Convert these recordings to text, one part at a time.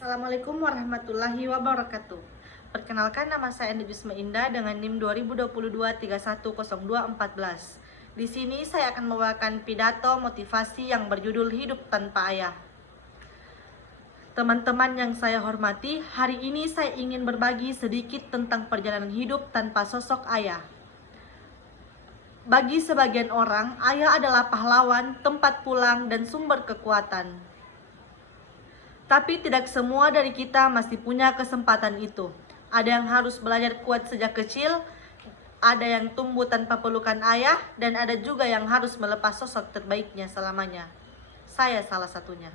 Assalamualaikum warahmatullahi wabarakatuh. Perkenalkan, nama saya Andi Bisma Indah dengan NIM 2022 310214. Di sini saya akan membawakan pidato motivasi yang berjudul Hidup Tanpa Ayah. Teman-teman yang saya hormati, hari ini saya ingin berbagi sedikit tentang perjalanan hidup tanpa sosok ayah. Bagi sebagian orang, ayah adalah pahlawan, tempat pulang, dan sumber kekuatan. Tapi tidak semua dari kita masih punya kesempatan itu. Ada yang harus belajar kuat sejak kecil, ada yang tumbuh tanpa pelukan ayah, dan ada juga yang harus melepas sosok terbaiknya selamanya. Saya salah satunya.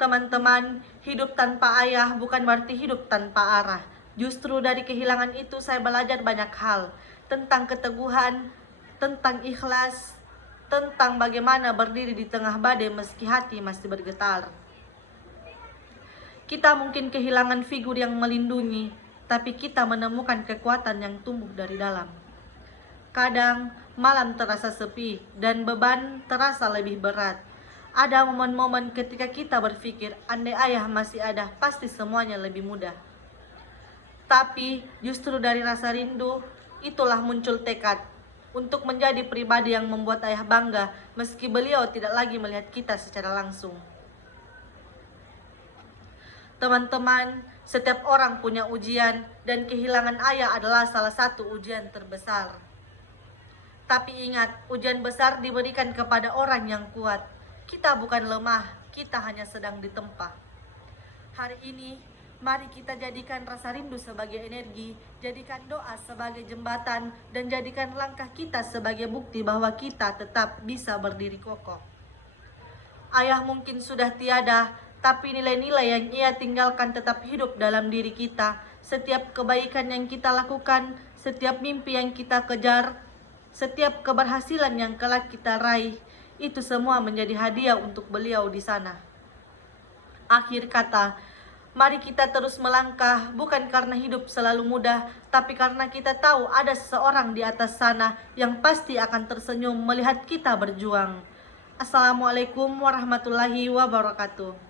Teman-teman, hidup tanpa ayah bukan berarti hidup tanpa arah. Justru dari kehilangan itu saya belajar banyak hal. Tentang keteguhan, tentang ikhlas, tentang bagaimana berdiri di tengah badai meski hati masih bergetar. Kita mungkin kehilangan figur yang melindungi, tapi kita menemukan kekuatan yang tumbuh dari dalam. Kadang malam terasa sepi dan beban terasa lebih berat. Ada momen-momen ketika kita berpikir, andai ayah masih ada, pasti semuanya lebih mudah. Tapi justru dari rasa rindu, itulah muncul tekad untuk menjadi pribadi yang membuat ayah bangga, meski beliau tidak lagi melihat kita secara langsung. Teman-teman, setiap orang punya ujian dan kehilangan ayah adalah salah satu ujian terbesar. Tapi ingat, ujian besar diberikan kepada orang yang kuat. Kita bukan lemah, kita hanya sedang ditempa. Hari ini, mari kita jadikan rasa rindu sebagai energi, jadikan doa sebagai jembatan, dan jadikan langkah kita sebagai bukti bahwa kita tetap bisa berdiri kokoh. Ayah mungkin sudah tiada, tapi nilai-nilai yang ia tinggalkan tetap hidup dalam diri kita. Setiap kebaikan yang kita lakukan, setiap mimpi yang kita kejar, setiap keberhasilan yang kelak kita raih, itu semua menjadi hadiah untuk beliau di sana. Akhir kata, mari kita terus melangkah, bukan karena hidup selalu mudah, tapi karena kita tahu ada seseorang di atas sana yang pasti akan tersenyum melihat kita berjuang. Assalamualaikum warahmatullahi wabarakatuh.